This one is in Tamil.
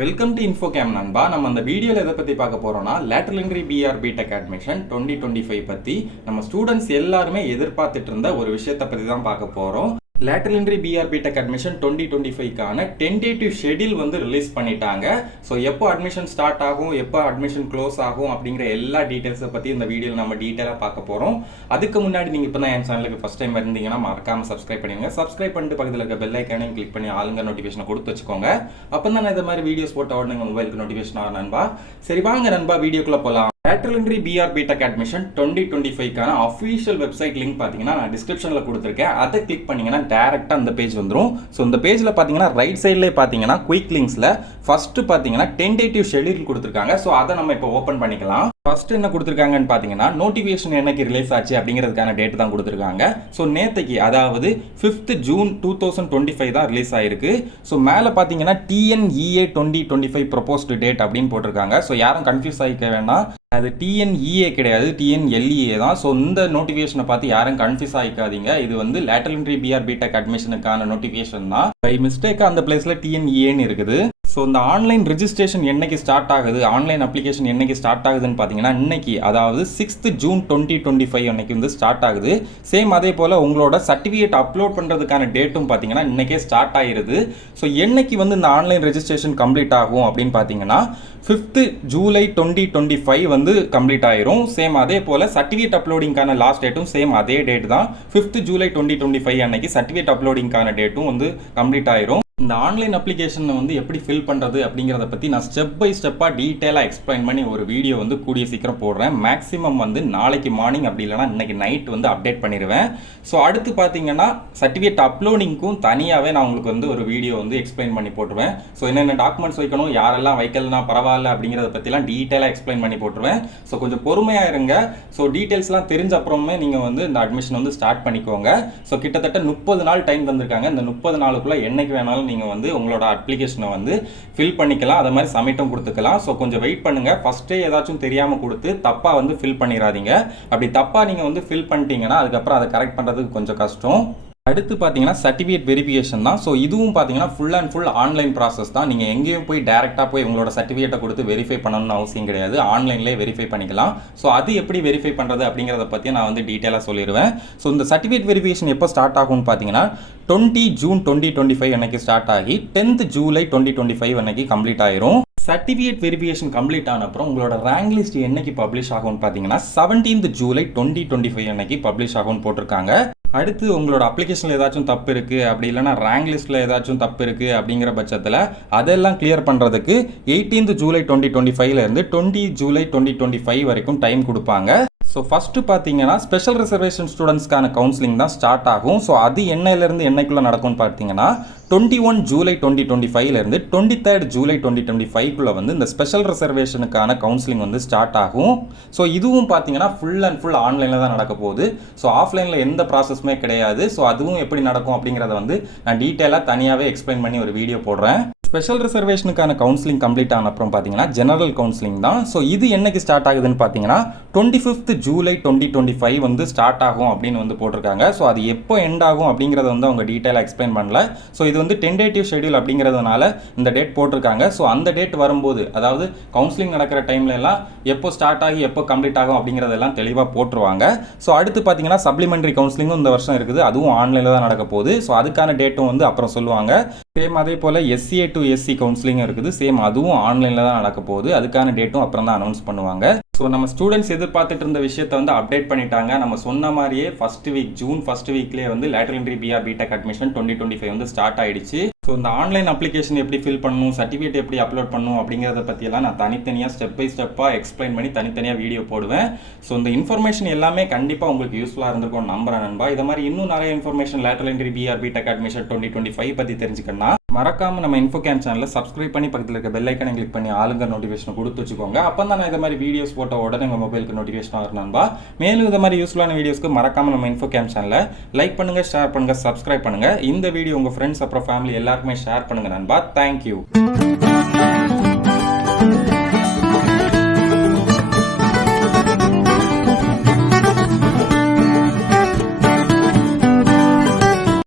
வெல்கம் டு இன்ஃபோகேம் நண்பா. நம்ம அந்த வீடியோவில் எதை பற்றி பார்க்க போகிறோம்னா lateral entry BR BTech admission 2025 பற்றி நம்ம ஸ்டூடெண்ட்ஸ் எல்லாருமே எதிர்பார்த்துட்டு இருந்த ஒரு விஷயத்தை பற்றி தான் பார்க்க போகிறோம். Lateral entry BR BTech admission 2025க்கான டென்டேட்டிவ் ஷெட்யூல் வந்து ரிலீஸ் பண்ணிட்டாங்க. ஸோ எப்போ அட்மிஷன் ஸ்டார்ட் ஆகும், எப்போ அட்மிஷன் க்ளோஸ் ஆகும் அப்படிங்கிற எல்லா டீட்டெயில்ஸை பற்றி இந்த வீடியோவில் நம்ம டீட்டெயிலாக பார்க்க போகிறோம். அதுக்கு முன்னாடி நீங்கள் இப்போ தான் என் சேனலுக்கு ஃபஸ்ட் டைம் இருந்தீங்கன்னா மறக்காமல் சப்ஸ்கிரைப் பண்ணுங்க. சப்ஸ்கிரைப் பண்ணிட்டு பக்கத்தில் இருக்க பெல் ஐக்கானையும் கிளிக் பண்ணி ஆளுங்க நோட்டிஃபிகேஷனை கொடுத்து வச்சுக்கோங்க. அப்போ தான் நான் இந்த மாதிரி வீடியோஸ் போட்ட உடனே மொபைலுக்கு நோட்டிஃபிகேஷன் ஆகும் நண்பா. சரி வாங்க நண்பா வீடியோக்குள்ளே போகலாம். Lateral entry BR BTech admission 2025க்கான அஃபீஷியல் வெப்சைட் லிங்க் பார்த்தீங்கன்னா நான் டிஸ்கிரிப்ஷனில் கொடுத்துருக்கேன். அதை கிளிக் பண்ணிங்கன்னா டேரெக்டாக அந்த பேஜ் வந்துடும். ஸோ இந்த பேஜில் பார்த்தீங்கன்னா ரைட் சைட்லேயே பார்த்தீங்கன்னா குயிக் லிங்க்ஸில் ஃபஸ்ட்டு பார்த்தீங்கன்னா டென்டேட்டிவ் ஷெட்யூல் கொடுத்துருக்காங்க. ஸோ அதை நம்ம இப்போ ஓப்பன் பண்ணிக்கலாம். ஃபர்ஸ்ட் என்ன கொடுத்துருக்காங்கன்னு பார்த்தீங்கன்னா நோட்டிஃபிகேஷன் என்னைக்கு ரிலீஸ் ஆச்சு அப்படிங்கிறதுக்கான டேட் தான் கொடுத்துருக்காங்க. ஸோ நேற்றுக்கு அதாவது 5th June 2025 தான் ரிலீஸ் ஆயிருக்கு. ஸோ மேலே பார்த்தீங்கன்னா TNEA 2025 ப்ரொபோஸ்டு டேட் அப்படின்னு போட்டிருக்காங்க. ஸோ யாரும் கன்ஃபியூஸ் ஆகிக்க வேண்டாம், அது TNEA கிடையாது, TNLEA தான். ஸோ இந்த நோட்டிஃபிகேஷனை பார்த்து யாரும் கன்ஃபியூஸ் ஆகிக்காதீங்க. இது வந்து லேட்டரல் என்ட்ரி பிஆர் பிடெக் அட்மிஷனுக்கான நோட்டிஃபிகேஷன் தான். பை மிஸ்டேக்காக அந்த பிளேஸில் TNEAன்னு இருக்குது. ஸோ இந்த ஆன்லைன் ரெஜிஸ்ட்ரேஷன் என்னைக்கு ஸ்டார்ட் ஆகுது, ஆன்லைன் அப்ளிகேஷன் என்னைக்கு ஸ்டார்ட் ஆகுதுன்னு பார்த்தீங்கன்னா இன்னைக்கு அதாவது 6th June 2025 அன்னைக்கு வந்து ஸ்டார்ட் ஆகுது. சேம் அதே போல் உங்களோட சர்டிஃபிகேட் அப்லோட் பண்ணுறதுக்கான டேட்டும் பார்த்தீங்கன்னா இன்னைக்கே ஸ்டார்ட் ஆகிருது. ஸோ என்னைக்கு வந்து இந்த ஆன்லைன் ரெஜிஸ்ட்ரேஷன் கம்ப்ளீட் ஆகும் அப்படின்னு பார்த்தீங்கன்னா 5th July 2025 வந்து கம்ப்ளீட் ஆயிரும். சேம் அதே போல் சர்டிஃபிகேட் அப்லோடிங்கான லாஸ்ட் டேட்டும் சேம் அதே டேட் தான். 5th July 2025 அன்னைக்கு சர்டிஃபிகேட் அப்லோடிங்கான டேட்டும் வந்து கம்ப்ளீட் ஆயிரும். இந்த ஆன்லைன் அப்ளிகேஷனை வந்து எப்படி ஃபில் பண்ணுறது அப்படிங்கிறத பற்றி நான் ஸ்டெப் பை ஸ்டெப்பாக டீட்டெயிலாக எக்ஸ்பிளைன் பண்ணி ஒரு வீடியோ வந்து கூடிய சீக்கிரம் போடுறேன். மேக்ஸிமம் வந்து நாளைக்கு மார்னிங் அப்படி இல்லைனா இன்னைக்கு நைட் வந்து அப்டேட் பண்ணிடுவேன். ஸோ அடுத்து பார்த்தீங்கன்னா சர்டிஃபிகேட் அப்லோடிங்க்கும் தனியாகவே நான் உங்களுக்கு வந்து ஒரு வீடியோ வந்து எக்ஸ்பிளைன் பண்ணி போட்டுருவேன். ஸோ என்னென்ன டாக்குமெண்ட்ஸ் வைக்கணும், யாரெல்லாம் வைக்கலனா பரவாயில்ல அப்படிங்கிறத பற்றிலாம் டீட்டெயிலாக எக்ஸ்பிளைன் பண்ணி போட்டுருவேன். ஸோ கொஞ்சம் பொறுமையாக இருங்க. ஸோ டீட்டெயில்ஸ்லாம் தெரிஞ்ச அப்புறமே நீங்கள் வந்து இந்த அட்மிஷன் வந்து ஸ்டார்ட் பண்ணிக்கோங்க. ஸோ கிட்டத்தட்ட 30 நாள் டைம் தந்திருக்காங்க. இந்த 30 நாளுக்குள்ளே என்னைக்கு வேணாலும் நீங்கள் வந்து உங்களோட அப்ளிகேஷனை வந்து ஃபில் பண்ணிக்கலாம். அதே மாதிரி சப்மிட்டும் கொடுத்துக்கலாம். ஸோ கொஞ்சம் வெயிட் பண்ணுங்கள். ஃபஸ்ட்டே ஏதாச்சும் தெரியாமல் கொடுத்து தப்பாக வந்து ஃபில் பண்ணிடாதீங்க. அப்படி தப்பாக நீங்கள் வந்து ஃபில் பண்ணிட்டீங்கன்னா அதுக்கப்புறம் அதை கரெக்ட் பண்ணுறதுக்கு கொஞ்சம் கஷ்டம். அடுத்து பார்த்தீங்கன்னா சர்டிஃபிகேட் வெரிஃபிகேஷன் தான். ஸோ இதுவும் பார்த்தீங்கன்னா full and full online process தான். நீங்கள் எங்கேயும் போய் டேரெக்டாக போய் உங்களோட சர்டிஃபிகேட்டை கொடுத்து வெரிஃபை பண்ணணும்னு அவசியம் கிடையாது. ஆன்லைன்லேயே வெரிஃபை பண்ணிக்கலாம். ஸோ அது எப்படி வெரிஃபை பண்ணுறது அப்படிங்கிறத பற்றி நான் வந்து டீட்டெயிலாக சொல்லிடுவேன். ஸோ இந்த சர்டிஃபிகேட் வெரிஃபிகேஷன் எப்போ ஸ்டார்ட் ஆகும்னு பார்த்தீங்கன்னா 20 June 2025 அன்னைக்கு ஸ்டார்ட் ஆகி 10th July 2025 அன்னைக்கு கம்ப்ளீட் ஆயிரும். சர்டிஃபிகேட் வெரிஃபிகேஷன் கம்ப்ளீட் ஆன அப்புறம் உங்களோட ரேங்க் லிஸ்ட் என்னைக்கு பப்ளிஷ் ஆகும்னு பார்த்தீங்கன்னா 17th July 2025 அன்னைக்கு பப்ளிஷ் ஆகும்னு போட்டிருக்காங்க. அடுத்து உங்களோட அப்ளிகேஷனில் ஏதாச்சும் தப்பு இருக்குது, அப்படி இல்லைனா ரேங்க் லிஸ்ட்டில் ஏதாச்சும் தப்பு இருக்குது அப்படிங்கிற பட்சத்தில் அதெல்லாம் கிளியர் பண்ணுறதுக்கு 18th July 2025 20 July 2025 வரைக்கும் டைம் கொடுப்பாங்க. ஸோ ஃபஸ்ட்டு பார்த்தீங்கன்னா ஸ்பெஷல் ரிசர்வேஷன் ஸ்டூடெண்ட்ஸ்க்கான கவுன்சிலிங் தான் ஸ்டார்ட் ஆகும். ஸோ அது என்னையிலேருந்து என்னைக்குள்ளே நடக்கும்னு பார்த்தீங்கன்னா 21 July 2025 23rd July 2025 வந்து இந்த ஸ்பெஷல் ரிசர்வேஷனுக்கான கவுன்சிலிங் வந்து ஸ்டார்ட் ஆகும். ஸோ இதுவும் பார்த்தீங்கன்னா ஃபுல் அண்ட் ஃபுல் ஆன்லைனில் தான் நடக்க போகுது. ஸோ ஆஃப்லைனில் எந்த ப்ராசஸுமே கிடையாது. ஸோ அதுவும் எப்படி நடக்கும் அப்படிங்கிறத வந்து நான் டீட்டெயிலாக தனியாகவே எக்ஸ்பிளைன் பண்ணி ஒரு வீடியோ போடுறேன். ஸ்பெஷல் ரிசர்வேஷனுக்கான கவுன்சிலிங் கம்ப்ளீட் ஆன அப்புறம் பார்த்தீங்கன்னா ஜெனரல் கவுன்சிலிங் தான். ஸோ இது என்னைக்கு ஸ்டார்ட் ஆகுதுன்னு பார்த்தீங்கன்னா 25th July 2025 வந்து ஸ்டார்ட் ஆகும் அப்படின்னு வந்து போட்டிருக்காங்க. ஸோ அது எப்போ எண்ட் ஆகும் அப்படிங்கிறத வந்து அவங்க டீட்டெயிலாக எக்ஸ்பிளைன் பண்ணல. ஸோ இது வந்து டென்டேட்டிவ் ஷெட்யூல் அப்படிங்கிறதுனால இந்த டேட் போட்டிருக்காங்க. ஸோ அந்த டேட் வரும்போது அதாவது கவுன்சிலிங் நடக்கிற டைம்ல எல்லாம் எப்போ ஸ்டார்ட் ஆகி எப்போ கம்ப்ளீட் ஆகும் அப்படிங்கிறதெல்லாம் தெளிவாக போட்டுருவாங்க. ஸோ அடுத்து பார்த்தீங்கன்னா சப்ளிமெண்ட்ரி கவுன்சிலிங்கும் இந்த வருஷம் இருக்குது. அதுவும் ஆன்லைனில் தான் நடக்க போகுது. ஸோ அதுக்கான டேட்டும் வந்து அப்புறம் சொல்லுவாங்க. சேம் அதே போல் SCA to SC கவுன்சிலிங் இருக்குது. சேம் அதுவும் ஆன்லைனில் தான் நடக்க போகுது. அதுக்கான டேட்டும் அப்புறம் தான் அனௌன்ஸ் பண்ணுவாங்க. ஸோ நம்ம ஸ்டூடெண்ட்ஸ் எதிர்பார்த்துட்டு இருந்த விஷயத்தை வந்து அப்டேட் பண்ணிட்டாங்க. நம்ம சொன்ன மாதிரியே ஜூன் ஃபர்ஸ்ட் வீக்லேயே வந்து lateral entry BR BTech admission 2025 வந்து ஸ்டார்ட் ஆயிடுச்சு. ஸோ இந்த ஆன்லைன் அப்ளிகேஷன் எப்படி ஃபில் பண்ணணும், சர்டிஃபிகேட் எப்படி அப்லோட் பண்ணணும் அப்படிங்கிறத பற்றியெல்லாம் நான் தனித்தனியாக ஸ்டெப் பை ஸ்டெப்பாக எக்ஸ்பிளைன் பண்ணி தனித்தனியாக வீடியோ போடுவேன். ஸோ இந்த இன்ஃபர்மேஷன் எல்லாமே கண்டிப்பாக உங்களுக்கு யூஸ்ஃபுல்லாக இருந்திருக்கும் நம்புறேன் நண்பா. இதை மாதிரி இன்னும் நிறைய information lateral entry BR BTech admission 2025 பற்றி தெரிஞ்சுக்கணும்னா மறக்காம நம்ம இன்ஃபோகேம் சேனலை சப்ஸ்கிரைப் பண்ணி பக்கத்தில் இருக்க பெல் ஐக்கனை கிளிக் பண்ணி ஆளுங்க நோட்டிஃபிகேஷன் கொடுத்து வச்சுக்கோங்க. அப்போ தான் நான் இந்த மாதிரி வீடியோஸ் போட்ட உடனே உங்கள் மொபைலுக்கு நோட்டிஃபிகேஷன் ஆகும் நண்பா. மேலும் இந்த மாதிரி யூஸ்ஃபுல்லான வீடியோஸ்க்கு மறக்காம நம்ம இன்ஃபோகேம் சேனலை லைக் பண்ணுங்க, ஷேர் பண்ணுங்க, சப்ஸ்கிரைப் பண்ணுங்க. இந்த வீடியோ உங்கள் ஃப்ரெண்ட்ஸ் அப்புறம் ஃபேமிலி எல்லாருக்குமே ஷேர் பண்ணுங்க நண்பா. தேங்க்யூ.